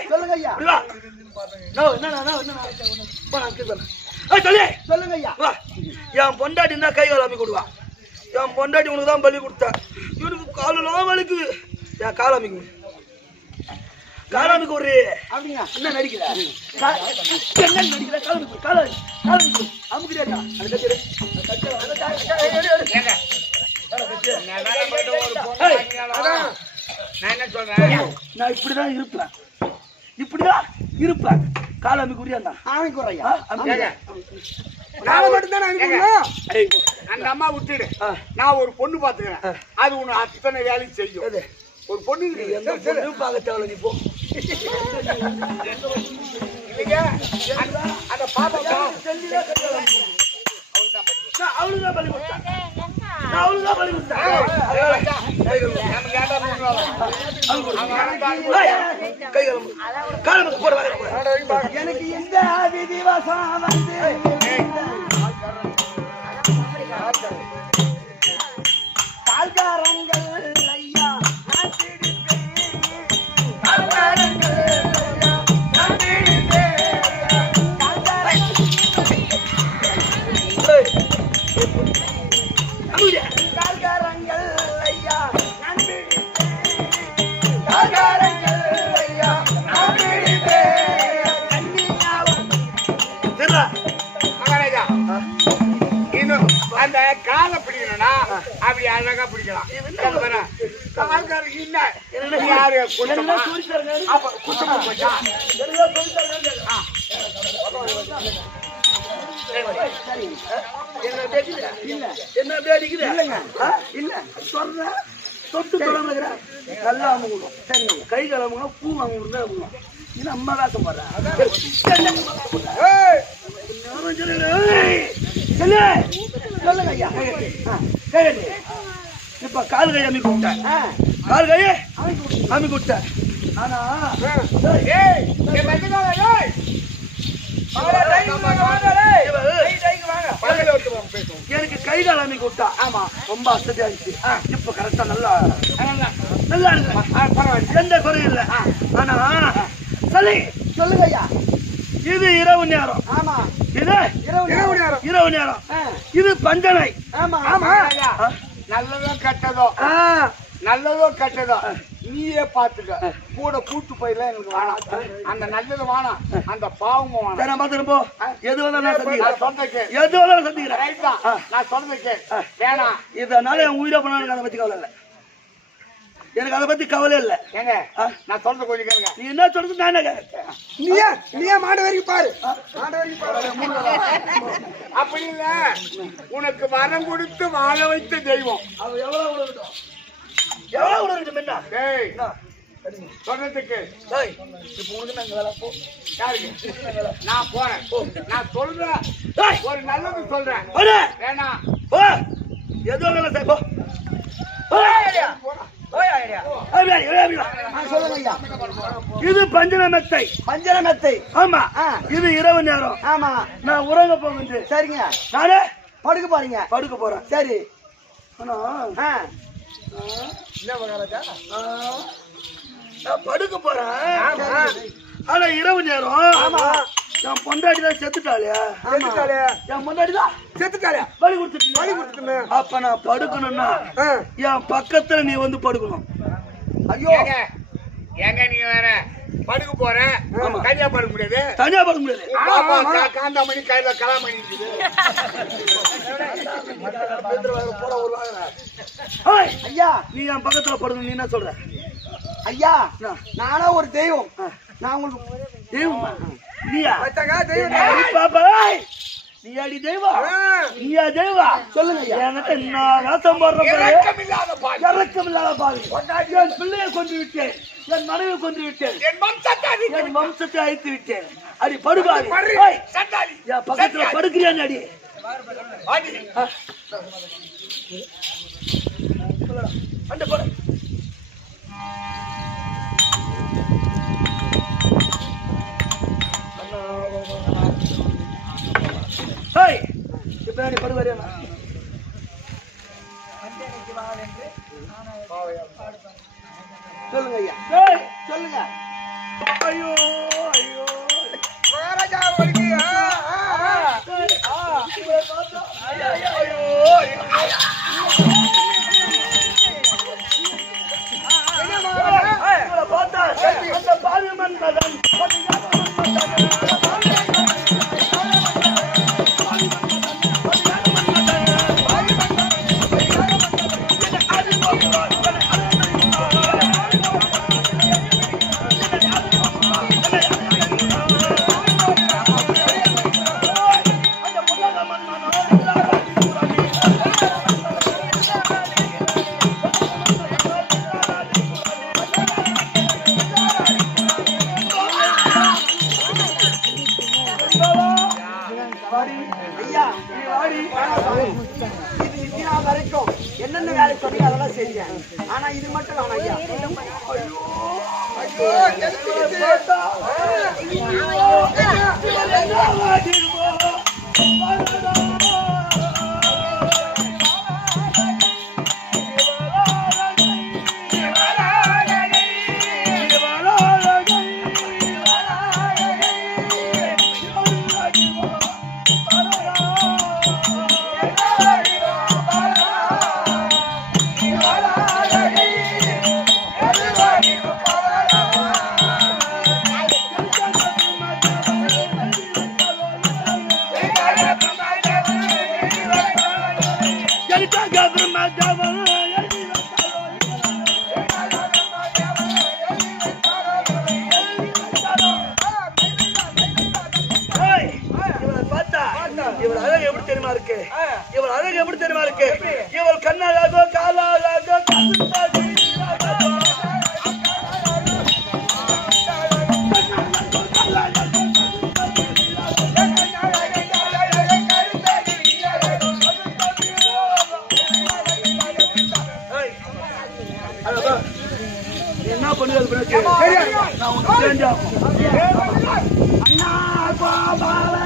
சொல்லுங்க ஐயா சொல்லுங்க ஐயா என் பொண்டாட்டி இருந்தா கை கால் அம்மி கொடுவா என் பொண்டாட்டி உனக்கு தான் பலி கொடுத்தா இவனுக்கு காலெல்லாம் வலிக்குது என் கால் அம்மிக்கு காலாமிக்கு ஒரு அப்படிங்க என்ன நடிக்கிற என்ன நடிக்கிற காலாமிக்கு காலாமிக்கு அமுக்குறியாக்கா அது கட்டிடு நான் என்ன சொல்றேன் நான் இப்படிதான் இருப்பேன் காலாமிக்கு உரியாந்தா ஆமைக்கு ஐயா நாளை மட்டும்தான் அந்த அம்மா விட்டுடு நான் ஒரு பொண்ணு பாத்துக்கிறேன் அது உன்னை அத்தனை வேலையும் செய்யும் ஒரு பொண்ணு எந்த பொண்ணு பார்க்க தேவை நீ போ இல்லைங்க அந்த பாப்பா அவளுதான் பலி கொடுத்தேன் எனக்கு இந்த விதிவசம் வந்து பால்காரங்கள் ஐயா அந்த காலை பிடிக்கணும்னா அப்படி அழகா பிடிக்கலாம் யாரு என்ன அடிக்குது இல்ல சொல்ற தொட்டு தொடங்குற நல்லா அமுகணும் சரி கை கிளம்புங்க பூ வாங்க இது அம்மா காசம் போடுறேன் சொல்லுங்க ஐயா இப்ப கால் கை அம்மி கூப்பிட்டேன் கால் கை அம்மி கூப்பிட்டேன் ஆனா எனக்கு கை கால் அம்மி கூப்பிட்டா ஆமா ரொம்ப அசதியா இருந்துச்சு இப்ப கரெக்டா நல்லா இருக்கு எந்த குறையும் இல்லை ஆனா சரி சொல்லுங்க ஐயா இது இரவு நேரம் ஆமா இது இரவு நேரம் இது பஞ்சனை ஆமா ஆமா நல்லதோ கெட்டதோ நீயே பாத்துக்க கூட கூட்டு போயில எனக்கு வேணாம் அந்த நல்லது வேணாம் அந்த பாவமும் வேணாம் நான் பாத்துட்டு போ எது வந்தாலும் சந்திக்கிறேன் நான் சொல்றதுக்கு வேணாம் இதனால என் உயிரை பண்ணாலும் அதை பத்தி கவலை இல்லை எனக்கு அதை பத்தி கவலை இல்லை ஏங்க நான் சொல்றது கொஞ்சம் கேளுங்க நீ என்ன சொல்றது நான் என்ன நீயே மாடு வரைக்கும் பாரு அப்படி இல்ல உனக்கு வரம் கொடுத்து வாழ வைத்த தெய்வம் அவ எவ்வளவு விடட்டும் என்ன சொல்றதுக்கு டேய், இப்போ உனக்கு நாங்க வேலை போ. யாருக்கு நான் போறேன் நான் சொல்றேன் டேய், ஒரு நல்லது சொல்றேன் போடு. வேணாம் போ. எதுவும் வேலை செய், போ. போ. ஓய் ஐடியா அப்படி, அப்படி வா. சொல்லுங்க ஐயா. இது பஞ்சன மெத்தை. பஞ்சர மெத்தை. ஆமா. இது இரவு நேரம். ஆமா நான் உறங்க போகின்றேன். சரிங்க. நானே படுக்க போறீங்க. படுக்க போறேன். சரி. ஆனா, ஆ என்ன மகாராஜா? நான் படுக்க போறேன். ஆமா. ஆனா இரவு நேரம். ஆமா. என் பொண்டாடி தான் செத்துட்டாளே. செத்துட்டாளே. என் பொண்டாடி தான் செத்துட்டாளே. பலி கொடுத்துட்டு பலி கொடுத்துட்டுமே. அப்ப நான் படுக்கணும்னா என் பக்கத்துல நீ வந்து படுக்கணும். ஐயோ ஏங்க ஏங்க நீங்க வேற படுக்க போற தனியா படுக்க முடியாது தனியா படுக்க முடியாது. பாப்பா, காந்தாமணி கையில கலாமணி இருக்குது ஏய், ஐயா நீ என் பக்கத்துல படுக்கணும். நீ என்ன சொல்ற? ஐயா என்ன? நானா ஒரு தெய்வம். நான் உங்களுக்கு தெய்வமா? நீயா? தெய்வம். அடி பாப்பா, ஏய், நீ அடி தெய்வம். நீயா தெய்வம்? சொல்லுங்க ஐயா. என்கிட்ட நான் வேஷம் போடுற பாரு. இரக்கமில்லாத பாவி. இறக்கமில்லாத பாவி. என் பிள்ளையை கொண்டு விட்டேன். என் மனைவி கொண்டு விட்டேன். என் வம்சத்தை என் வம்சத்தை அழித்து விட்டேன். அடி படுபாவி. பர்ரி, ஏய், சண்டாளி. என் பக்கத்துல படுக்கிறியான்னு அடி. அடி. அண்ட போடு. ஏய், இப்ப நீ படுவாரியா? சொல்லுங்க ஐயா. ஏய், சொல்லுங்க. ஐயோ ஐயோ. மகாராஜா ஒழுங்கி. இவளை பார்த்தா அந்த பாவி மன்மதன் ஐயா இது நாள் வரைக்கும் என்னென்ன வேலை சொன்னீங்க அதெல்லாம் செஞ்சேன். ஆனா இது மட்டும் வேணாம் ஐயா. இவள் அழகு எப்படி தெரியுமா இருக்கு? இவள் அழகு எப்படி தெரியுமா இருக்கு? இவள் கண்ணழகோ காலாழகோ கண்ணுத்தாடி என்ன பண்ணுறது? நான் உனக்கு தெரிஞ்சாகும். அண்ணா கோபால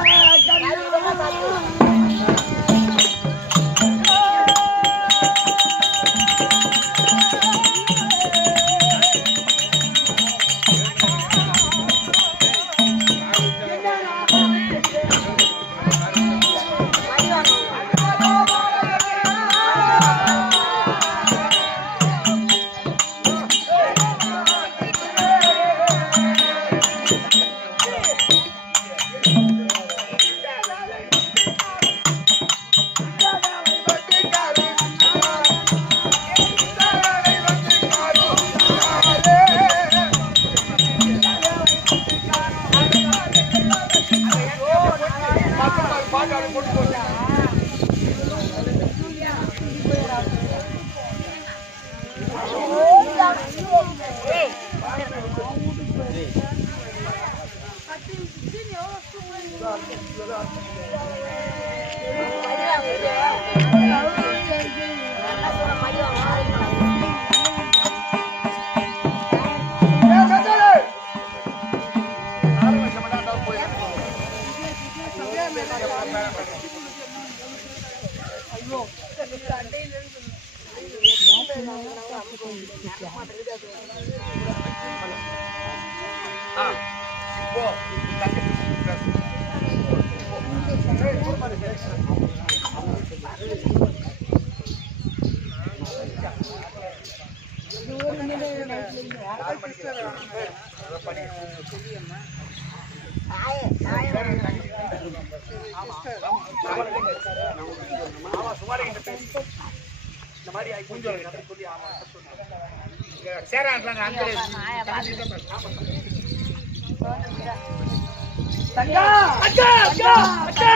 தங்கா அக்கா அக்கா அக்கா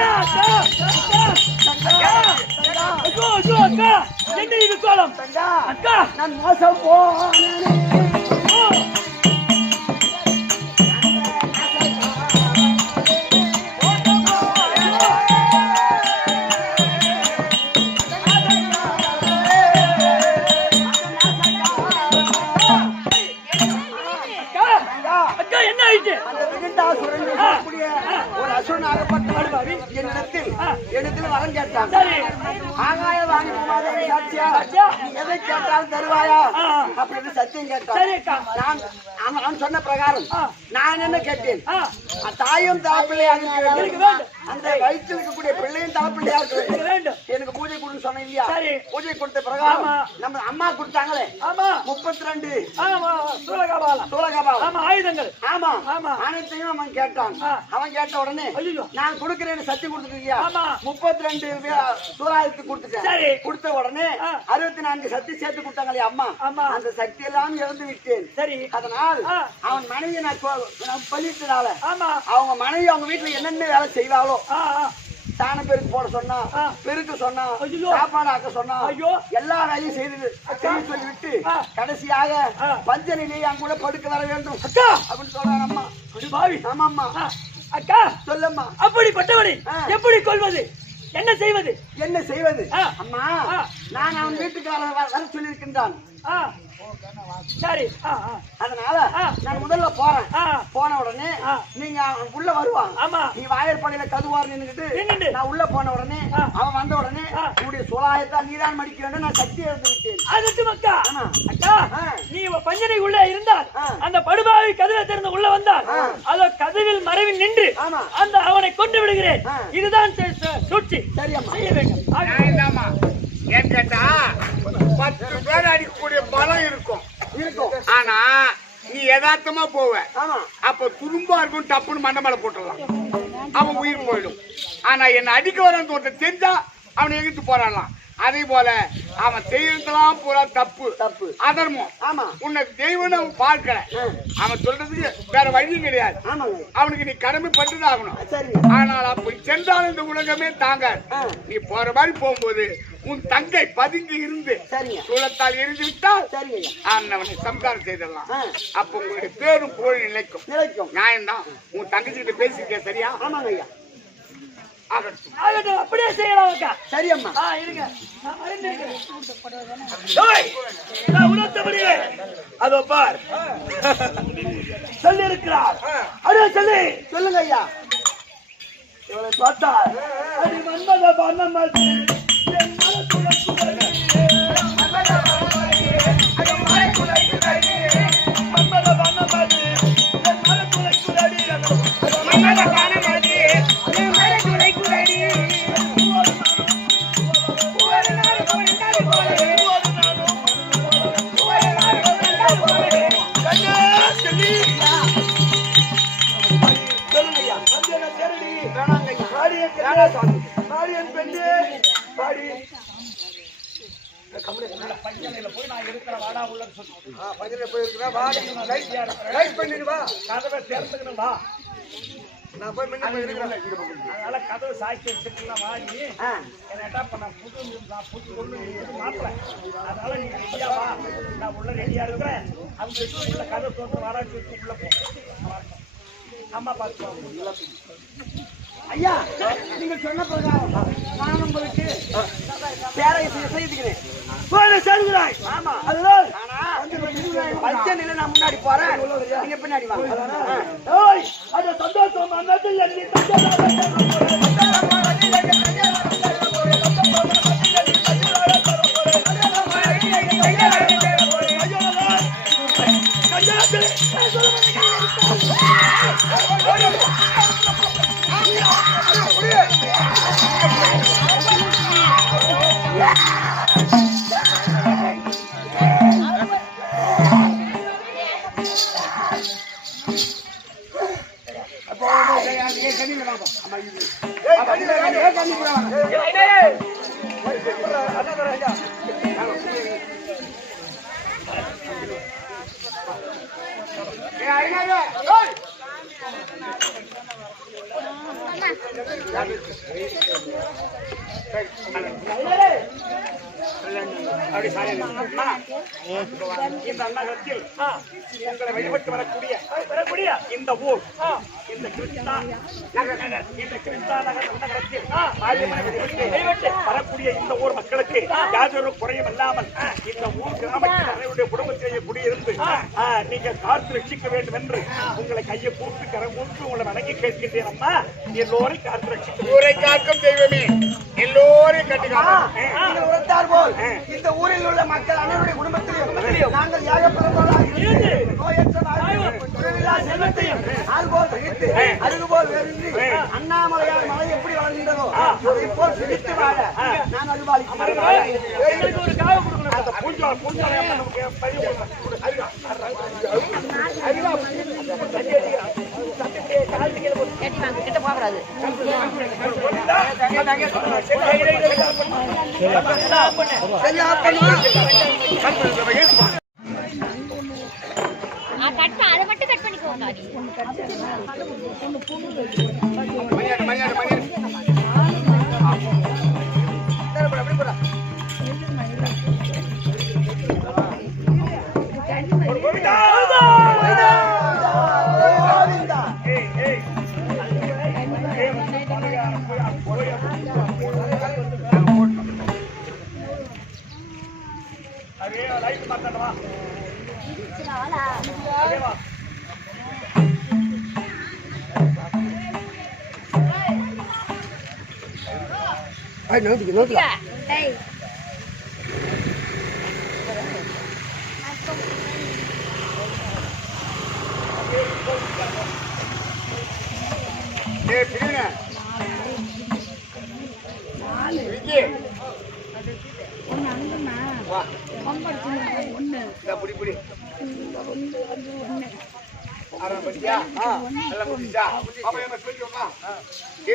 அக்கா அக்கா என்ன இது கோலம் தங்கா அக்கா நான் மோசம் போனேனே என்னிடத்தில் வரம் கேட்டான். ஆகாய வாணி பூமாதேவி சாட்சியா எதை கேட்டாலும் தருவாயா அப்படின்னு சத்தியம் கேட்டான். அவன் சொன்ன பிரகாரம் நான் என்ன கேட்டேன், தாயும் தாப்பிள்ளையாக அந்த வயிற்றில் இருக்கக்கூடிய பிள்ளையும் தாப்பிள்ளையாக எனக்கு பூஜை கொடுன்னு சொன்ன இல்லையா? பூஜை கொடுத்த பிரகாரம் நம்ம அம்மா கொடுத்தாங்களே 32 சூலகபாலம் ஆயுதங்கள் அனைத்தையும் அவன் கேட்டான். அவன் கேட்ட உடனே நான் கொடுக்கிறேன்னு சத்தி கொடுத்துருக்கியா? 32 சூலாயுதத்துக்கு கொடுத்துட்டேன். கொடுத்த உடனே 64 சக்தி சேர்த்து கொடுத்தாங்களே அம்மா, அந்த சக்தி எல்லாம் இழந்து விட்டேன். சரி, அதனால் அவன் மனைவி நான் பள்ளிட்டதால அவங்க மனைவி அவங்க வீட்டுல என்னென்ன வேலை செய்வாளோ, தான பெருக்கு போட சொன்னா, பெருக்கு சொன்னா, சாப்பாடு ஆக்க சொன்னா, எல்லா வேலையும் செய்து சொல்லிவிட்டு கடைசியாக பஞ்சனிலே என் கூட படுக்க வர வேண்டும் அப்படின்னு சொல்றான் அம்மா. ஆமாம்மா அக்கா சொல்லம்மா. அப்படிப்பட்டவனை எப்படி கொள்வது, என்ன செய்வது, என்ன செய்வது? அம்மா நான் அவன் வீட்டுக்கு வர சொல்லியிருக்கின்றான். சரி, அதனால நான் முதல்ல போறேன். போன உடனே நீங்க உள்ள வருவான். நீ வாயற்படையில கதுவார் நின்னுட்டு நான் உள்ள போன உடனே அவன் வந்த உடனே உன்னுடைய சோலாயத்தா நீதான் மடிக்க வேண்டும். நான் சக்தி இழந்து விட்டேன். அதுக்கு அக்கா அக்கா நீ பஞ்சனை உள்ள இருந்தால் அந்த படுபாவை கதவை திறந்து உள்ள வந்தால் அதோ கதவில் மறைவில் நின்று அந்த அவனை கொண்டு விடுகிறேன். இதுதான் சூழ்ச்சி. சரியம்மா செய்ய வேண்டும். ஏன் கேட்டா 10 பேர் அடிக்கக்கூடிய பலம் இருக்கும். ஆனா நீ யதார்த்தமா போவ, அப்ப துரும்பா இருக்கும், டப்புன்னு மண்டை மேல போட்டுடலாம், அவன் உயிர் போயிடும். ஆனா என்ன அடிக்க வரன்னு ஒருத்தர் தெரிஞ்சா அவனை எகிட்டு போறான்லாம். அதே போல அவன் செய்யறதுலாம் பூரா தப்பு தப்பு அதர்மம். ஆமா, உன்னை தெய்வம் அவன் பார்க்கல. அவன் சொல்றதுக்கு வேற வழியும் கிடையாது. அவனுக்கு நீ கடமை பட்டுதான் ஆகணும். ஆனால் அப்படி சென்றால் இந்த உலகமே தாங்க. நீ போற மாதிரி போகும்போது உன் தங்கை பதுங்கி இருந்து சூழத்தால் எரிந்து விட்டால் அவனை சம்காரம் செய்திடலாம். அப்ப உங்களுடைய பேரும் புகழ் நிலைக்கும். நியாயம்தான். உன் தங்கச்சி கிட்ட பேசிருக்கேன். சரியா? ஆமாங்க ஐயா. அப்படியே செய்யலாம் அக்கா. சரியம்மா இருங்க. அதோ பார் சொல்லி இருக்கிறார். அப்படியே சொல்லி சொல்லுங்க ஐயா. இவளை பார்த்தா அடி மன்மத பண்ண கதவு சாய்ச்சி வச்சுக்கலாம். வாங்கி என்ன பண்ண புது பொண்ணு மாப்பிள்ள. அதனால நீ ரெடியா வா, நான் உள்ள ரெடியா இருக்கிறேன். அவங்க கதை தோற்று வாராட்டி உள்ள போ. அம்மா பார்த்து ஐயா நீங்க சொன்ன பிரகாரம் நான் உங்களுக்கு பேரை செய்துக்கிறேன். ஆமா, அதுதான் பச்சனில நான் முன்னாடி போறேன், நீங்க பின்னாடி வாங்க. அது சந்தோஷம். அப்போ ஏ கண்ணில வாங்க அம்மா இது ஏ கண்ணில வாங்க ஏ ஐயா ஓய் அப்படி சாரி இந்த அண்ணகத்தில் உங்களை வழிபட்டு வரக்கூடிய இந்த ஊர் இந்த கிருஷ்ணா நகர் நகரத்தில் மாரியம்மனை வழிபட்டு வரக்கூடிய இந்த ஊர் மக்களுக்கு யாதொரு குறையும் இல்லாமல் இந்த ஊர் கிராமத்தினுடைய குடும்பத்திலேயே குடியிருந்து நீங்க காத்து ரட்சிக்க வேண்டும் என்று உங்களை கையை கூட்டு கரம் கூட்டு உங்களை வணங்கி கேட்கின்றேன் அம்மா. எல்லோரும் காத்து ரட்சிக்க ஊரை காக்கும் தெய்வமே எல்லோரும் கட்டுக்காங்க உரைத்தார் போல் இந்த ஊரில் உள்ள மக்கள் அனைவருடைய குடும்பத்திலையும் நாங்கள் யாகப்பெருமாளாக இருந்து நோயற்ற செல்வத்தையும் ஆள் போல் சகித்து அருகு போல் வெறுந்து அண்ணாமலையார் மலை எப்படி வளர்கின்றதோ அதை போல் செழித்து வாழ நான் அருள்பாலிக்கிறேன். ஒரு காவல் கொடுக்கணும். அந்த பூஜா கிட்ட போகக்கூடாது. அதை மட்டும் கட் பண்ணிக்கோங்க.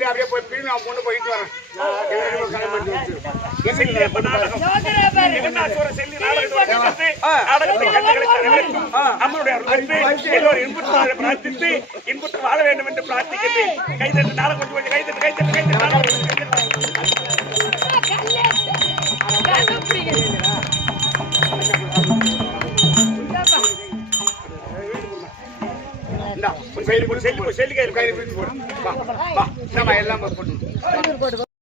அப்படியே போய் பிரிவு நான் பொண்ணு போயிட்டு வரேன். இன்புற்று வாழ வேண்டும் என்று பிரார்த்திக்கிறேன். கைதட்டு நாளை கொஞ்சம் கொஞ்சம் கைதட்டு கைதட்டு கைதட்டு செல்லி கையில் கையில் போடு. எல்லாம் போட்டு